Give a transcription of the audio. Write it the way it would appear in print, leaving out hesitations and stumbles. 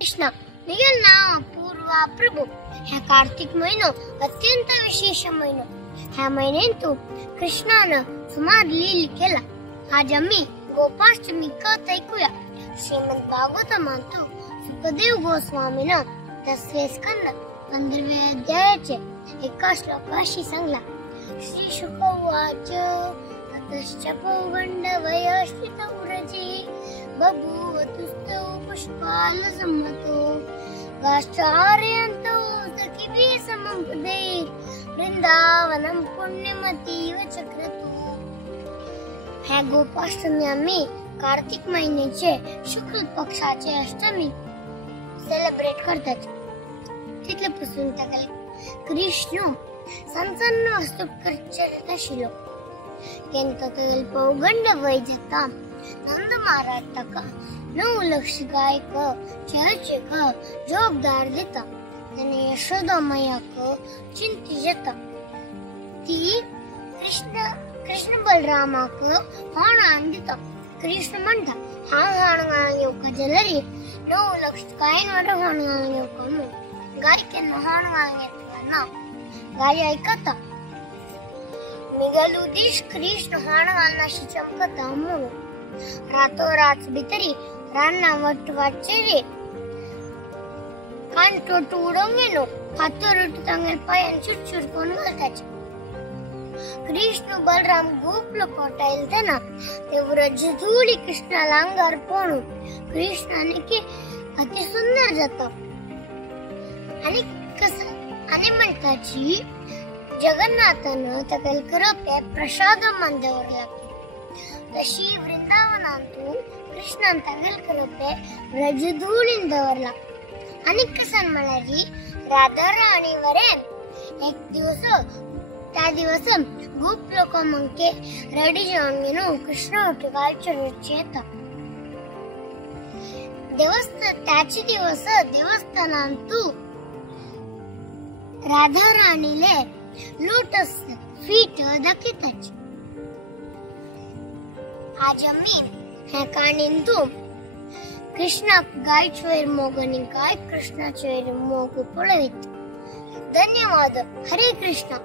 कृष्ण निगल नाव पूर्वा प्रभू ह्या कार्तिक महिनो अत्यंत विशेष महिनो. ह्या महिन्यातून कृष्णानं सुमार लील केला. आज आम्ही गोपाष्टमी कथ ऐकूया. श्रीमद भागवतामातून सुखदेव गोस्वामीनं 10वे स्कंद 15व्या अध्यायाचे 1 श्लोकाशी सांगला. श्री शुक उवाच ततश्च पौगंडवयश्चित उरजी बभूव तुस्तौ पुष्पालसम्मतो गाश्चार्यन्तो सखिभिः समं पदे वृंदावनं पुण्यमतीव चक्रतु. ह्या गोपाष्टमी आम्ही कार्तिक महिन्याचे शुक्ल पक्षाचे अष्टमी सेलिब्रेट करतात. तिथल्यापासून ताका कृष्ण संसन्न वस्तू करचरित आशिल्लो. केन्ना ताका पौगंड वय जाता नंद महाराज ताका 9 लक्ष गायक चर्चक जबाबदार दिता. त्याने यशोदा मैयाक चिंती जाता. ती कृष्ण बलरामाक हाण दिता. कृष्ण म्हणता हांव हाण येवका जाल्यार 9 लक्ष गायन हाण येवका न्हू. गाय केन्ना हाण येता ना. गाय ऐकता. मिगल उद्देश कृष्ण हाण घालनाशी चमकता म्हणून रातोरात भितरी रान्ना वाटचे रे कान टोट उडोंगेनो हातोर तांगेल पायान चुरचुर कोण घालताचे. कृष्ण बलराम गोपलो कोटायल तेना ते व्रज धूळी कृष्णाला अंगार पडून कृष्णाने की अति सुंदर जाता. आणि म्हणताची जगन्नाथानं ताका करपे प्रसाद मांदेवर लागले. तशी वृंदावनातून कृष्णान तागेल करपे व्रजधूळीन दवरला. आणि कसन म्हळ्यार राधा राणी वरेन एक दिवस त्या दिवस खूप लोक मंके रेडी जावन घेऊन कृष्ण उठगायचे रुची येता. त्याची दिवस देवस्थानांतू राधा राणीले लोटस फीट दाखिताची. आज आम्ही ह्या काणींतू कृष्णाक गायचे वयर मोग आणि गाय कृष्णाचे वयर मोग पळयत. धन्यवाद. हरे कृष्ण.